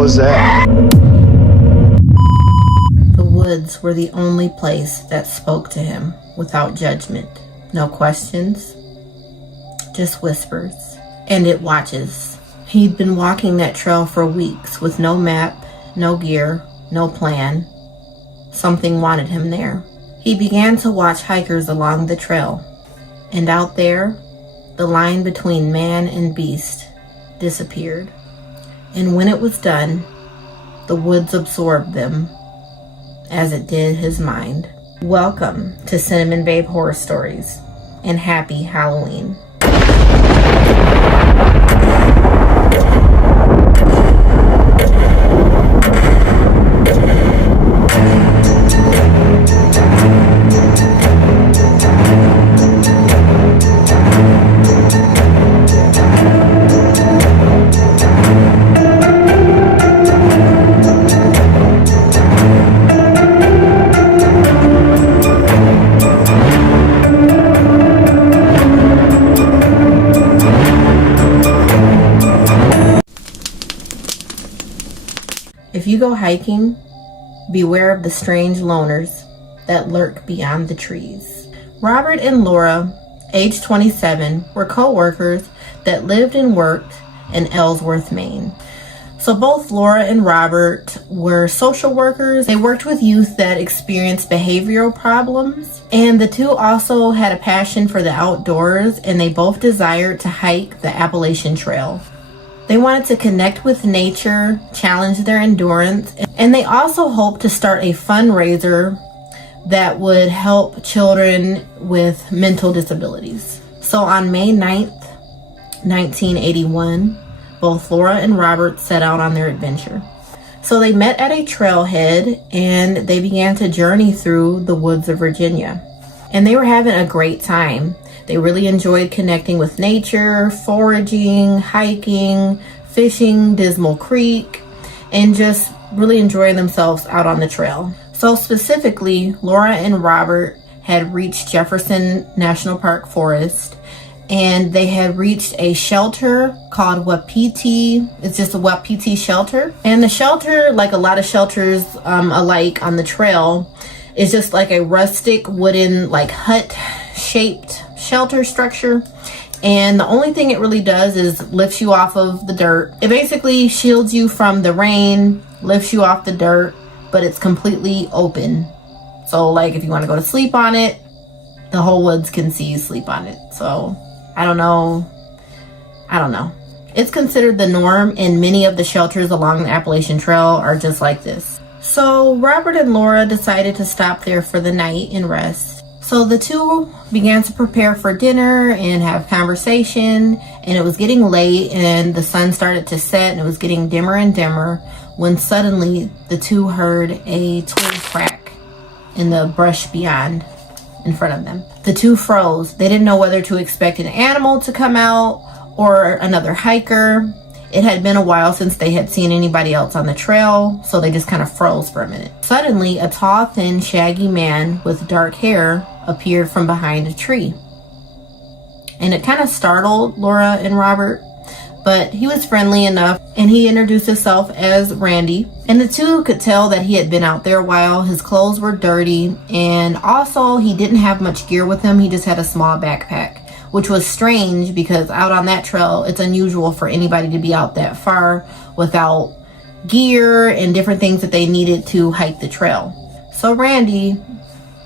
was that? The woods were the only place that spoke to him without judgment. No questions, just whispers. And it watches. He'd been walking that trail for weeks with no map, no gear, no plan. Something wanted him there. He began to watch hikers along the trail. And out there, the line between man and beast disappeared. And when it was done, the woods absorbed them, as it did his mind. Welcome to Cinnamon Babe Horror Stories, and happy Halloween. If you go hiking, beware of the strange loners that lurk beyond the trees. Robert and Laura, age 27, were co-workers that lived and worked in Ellsworth, Maine. So both Laura and Robert were social workers. They worked with youth that experienced behavioral problems, and the two also had a passion for the outdoors, and they both desired to hike the Appalachian Trail. They wanted to connect with nature, challenge their endurance, and they also hoped to start a fundraiser that would help children with mental disabilities. So on May 9th, 1981, both Laura and Robert set out on their adventure. So they met at a trailhead and they began to journey through the woods of Virginia. And they were having a great time. They really enjoyed connecting with nature, foraging, hiking, fishing Dismal Creek, and just really enjoying themselves out on the trail. So specifically, Laura and Robert had reached Jefferson National Park Forest, and they had reached a shelter called Wapiti. It's just a Wapiti shelter. And the shelter, like a lot of shelters alike on the trail, is just like a rustic wooden like hut shaped shelter structure, and the only thing it really does is lifts you off of the dirt. It basically shields you from the rain, lifts you off the dirt, but it's completely open. So like if you want to go to sleep on it, the whole woods can see you sleep on it. So I don't know. It's considered the norm, and many of the shelters along the Appalachian Trail are just like this. So Robert and Laura decided to stop there for the night and rest. So the two began to prepare for dinner and have conversation, and it was getting late and the sun started to set and it was getting dimmer and dimmer when suddenly the two heard a twig crack in the brush beyond in front of them. The two froze. They didn't know whether to expect an animal to come out or another hiker. It had been a while since they had seen anybody else on the trail, so they just kind of froze for a minute. Suddenly, a tall, thin, shaggy man with dark hair appeared from behind a tree. And it kind of startled Laura and Robert, but he was friendly enough, and he introduced himself as Randy. And the two could tell that he had been out there a while. His clothes were dirty, and also he didn't have much gear with him. He just had a small backpack, which was strange because out on that trail, it's unusual for anybody to be out that far without gear and different things that they needed to hike the trail. So Randy,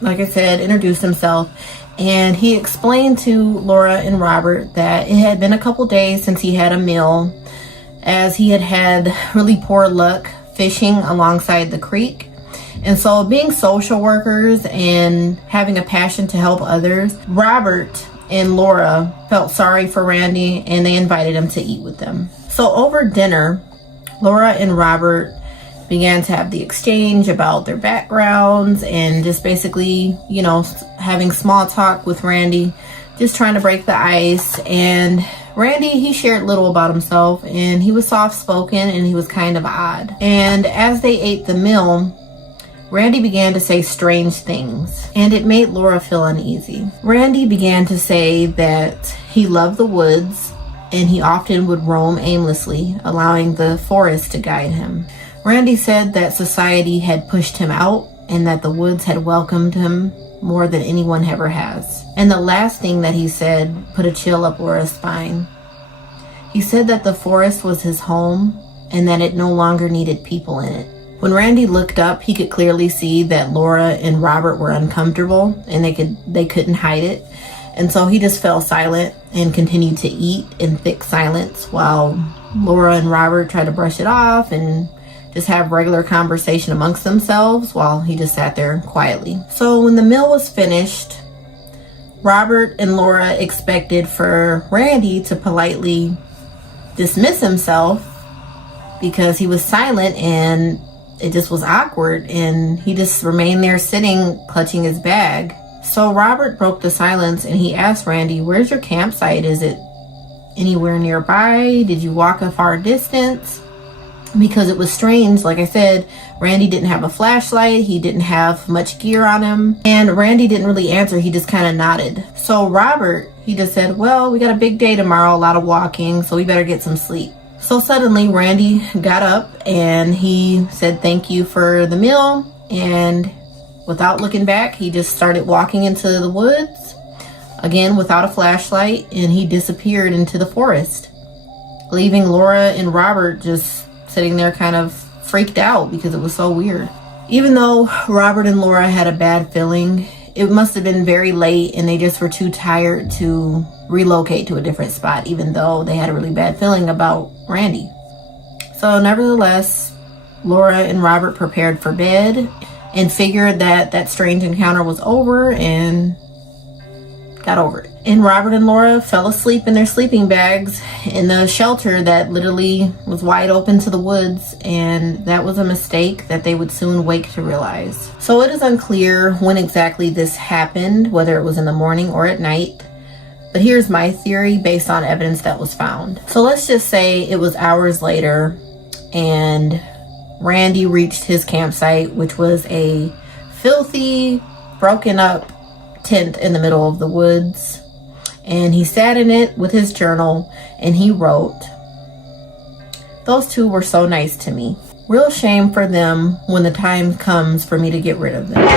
like I said, introduced himself, and he explained to Laura and Robert that it had been a couple days since he had a meal, as he had had really poor luck fishing alongside the creek. And so being social workers and having a passion to help others, Robert and Laura felt sorry for Randy, and they invited him to eat with them. So over dinner, Laura and Robert began to have the exchange about their backgrounds and just basically, having small talk with Randy, just trying to break the ice. And Randy, he shared little about himself, and he was soft-spoken and he was kind of odd. And as they ate the meal, Randy began to say strange things, and it made Laura feel uneasy. Randy began to say that he loved the woods, and he often would roam aimlessly, allowing the forest to guide him. Randy said that society had pushed him out and that the woods had welcomed him more than anyone ever has. And the last thing that he said put a chill up Laura's spine. He said that the forest was his home and that it no longer needed people in it. When Randy looked up, he could clearly see that Laura and Robert were uncomfortable and they couldn't hide it. And so he just fell silent and continued to eat in thick silence while Laura and Robert tried to brush it off and just have regular conversation amongst themselves while he just sat there quietly. So when the meal was finished, Robert and Laura expected for Randy to politely dismiss himself because he was silent and it just was awkward, and he just remained there sitting, clutching his bag. So Robert broke the silence and he asked Randy, "Where's your campsite? Is it anywhere nearby? Did you walk a far distance?" Because it was strange. Like I said, Randy didn't have a flashlight. He didn't have much gear on him. And Randy didn't really answer. He just kind of nodded. So Robert, he just said, "Well, we got a big day tomorrow, a lot of walking, so we better get some sleep." So suddenly Randy got up and he said thank you for the meal. And without looking back, he just started walking into the woods, again without a flashlight, and he disappeared into the forest, leaving Laura and Robert just sitting there kind of freaked out because it was so weird. Even though Robert and Laura had a bad feeling, it must have been very late and they just were too tired to relocate to a different spot, even though they had a really bad feeling about Randy. So nevertheless, Laura and Robert prepared for bed and figured that that strange encounter was over and got over it. And Robert and Laura fell asleep in their sleeping bags in the shelter that literally was wide open to the woods, and that was a mistake that they would soon wake to realize. So it is unclear when exactly this happened, whether it was in the morning or at night, but here's my theory based on evidence that was found. So let's just say it was hours later and Randy reached his campsite, which was a filthy, broken up tent in the middle of the woods, and he sat in it with his journal and he wrote, "Those two were so nice to me. Real shame for them when the time comes for me to get rid of them." So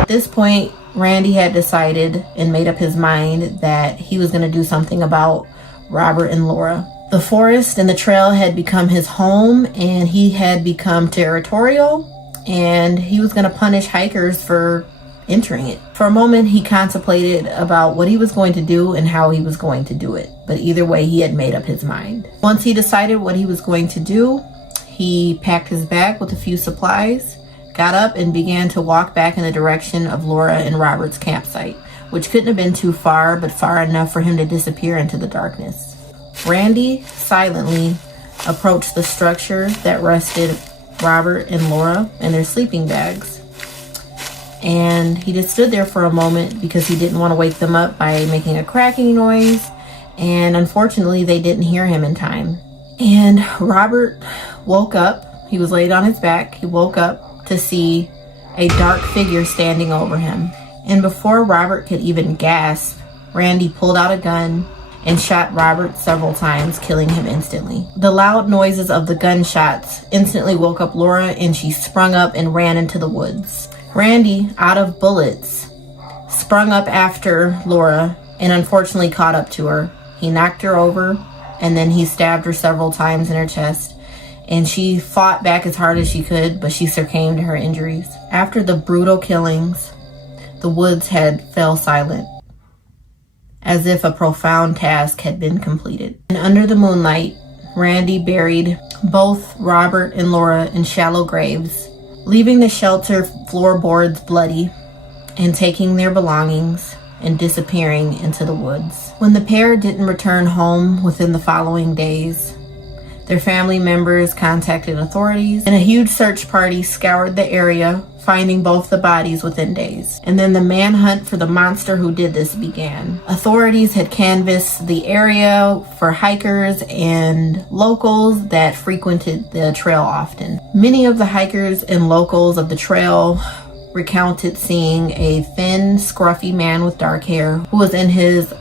at this point, Randy had decided and made up his mind that he was going to do something about Robert and Laura. The forest and the trail had become his home, and he had become territorial, and he was going to punish hikers for entering it. For a moment, he contemplated about what he was going to do and how he was going to do it. But either way, he had made up his mind. Once he decided what he was going to do, he packed his bag with a few supplies, got up and began to walk back in the direction of Laura and Robert's campsite, which couldn't have been too far, but far enough for him to disappear into the darkness. Randy silently approached the structure that rested Robert and Laura in their sleeping bags. And he just stood there for a moment because he didn't want to wake them up by making a cracking noise. And unfortunately, they didn't hear him in time. And Robert woke up. He was laid on his back. He woke up to see a dark figure standing over him. And before Robert could even gasp, Randy pulled out a gun and shot Robert several times, killing him instantly. The loud noises of the gunshots instantly woke up Laura, and she sprung up and ran into the woods. Randy, out of bullets, sprung up after Laura and unfortunately caught up to her. He knocked her over, and then he stabbed her several times in her chest, and she fought back as hard as she could, but she succumbed to her injuries. After the brutal killings, the woods fell silent, as if a profound task had been completed. And under the moonlight, Randy buried both Robert and Laura in shallow graves, leaving the shelter floorboards bloody and taking their belongings and disappearing into the woods. When the pair didn't return home within the following days, their family members contacted authorities, and a huge search party scoured the area, finding both the bodies within days. And then the manhunt for the monster who did this began. Authorities had canvassed the area for hikers and locals that frequented the trail often. Many of the hikers and locals of the trail recounted seeing a thin, scruffy man with dark hair who was in his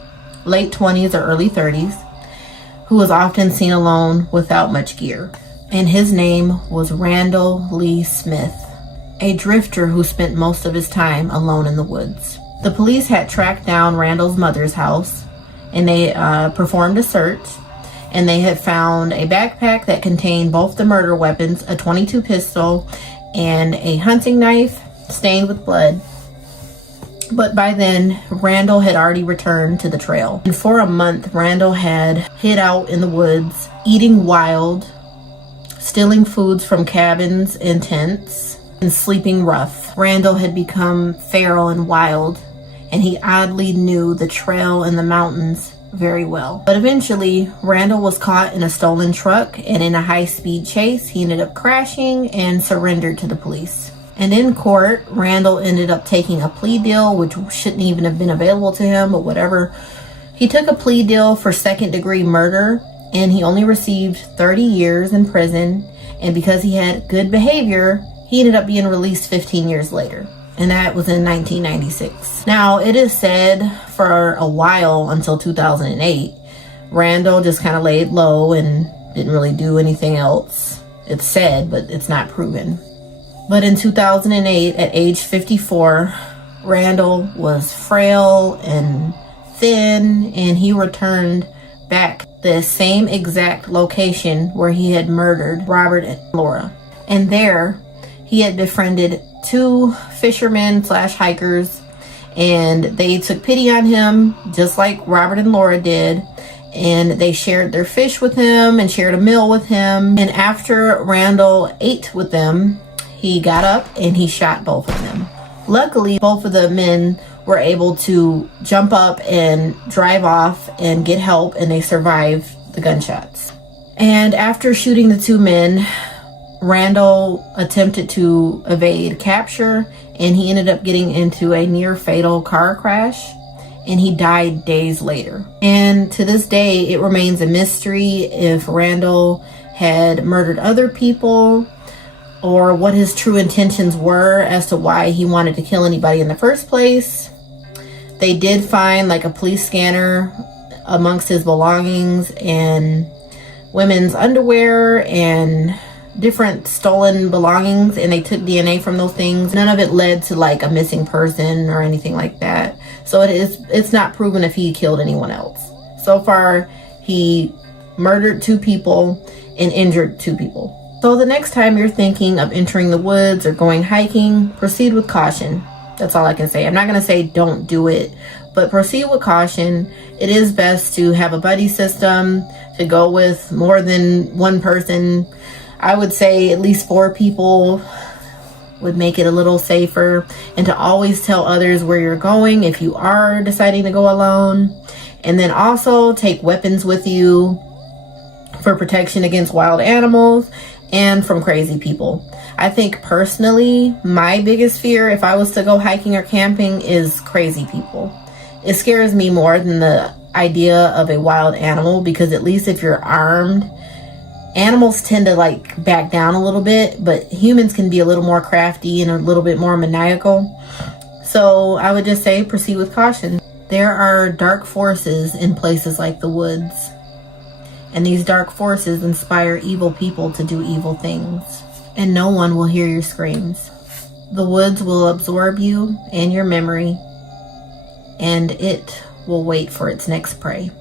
late 20s or early 30s, who was often seen alone without much gear. And his name was Randall Lee Smith, a drifter who spent most of his time alone in the woods. The police had tracked down Randall's mother's house, and they performed a search, and they had found a backpack that contained both the murder weapons, a .22 pistol and a hunting knife stained with blood. But by then, Randall had already returned to the trail. And for a month, Randall had hid out in the woods, eating wild, stealing foods from cabins and tents, and sleeping rough. Randall had become feral and wild, and he oddly knew the trail and the mountains very well. But eventually, Randall was caught in a stolen truck, and in a high-speed chase, he ended up crashing and surrendered to the police. And in court, Randall ended up taking a plea deal, which shouldn't even have been available to him, but whatever. He took a plea deal for second-degree murder, and he only received 30 years in prison. And because he had good behavior, he ended up being released 15 years later. And that was in 1996. Now, it is said for a while, until 2008, Randall just kind of laid low and didn't really do anything else. It's said, but it's not proven. But in 2008, at age 54, Randall was frail and thin, and he returned back to the same exact location where he had murdered Robert and Laura. And there, he had befriended two fishermen / hikers, and they took pity on him, just like Robert and Laura did. And they shared their fish with him and shared a meal with him. And after Randall ate with them, he got up and he shot both of them. Luckily, both of the men were able to jump up and drive off and get help, and they survived the gunshots. And after shooting the two men, Randall attempted to evade capture, and he ended up getting into a near-fatal car crash, and he died days later. And to this day, it remains a mystery if Randall had murdered other people, or what his true intentions were as to why he wanted to kill anybody in the first place. They did find like a police scanner amongst his belongings, and women's underwear and different stolen belongings, and they took DNA from those things. None of it led to like a missing person or anything like that. So it's not proven if he killed anyone else. So far, he murdered 2 people and injured 2 people. So the next time you're thinking of entering the woods or going hiking, proceed with caution. That's all I can say. I'm not going to say don't do it, but proceed with caution. It is best to have a buddy system, to go with more than one person. I would say at least 4 people would make it a little safer, and to always tell others where you're going if you are deciding to go alone. And then also take weapons with you for protection against wild animals and from crazy people. I think personally, my biggest fear if I was to go hiking or camping is crazy people. It scares me more than the idea of a wild animal, because at least if you're armed, animals tend to like back down a little bit, but humans can be a little more crafty and a little bit more maniacal. So I would just say proceed with caution. There are dark forces in places like the woods, and these dark forces inspire evil people to do evil things, and no one will hear your screams. The woods will absorb you and your memory, and it will wait for its next prey.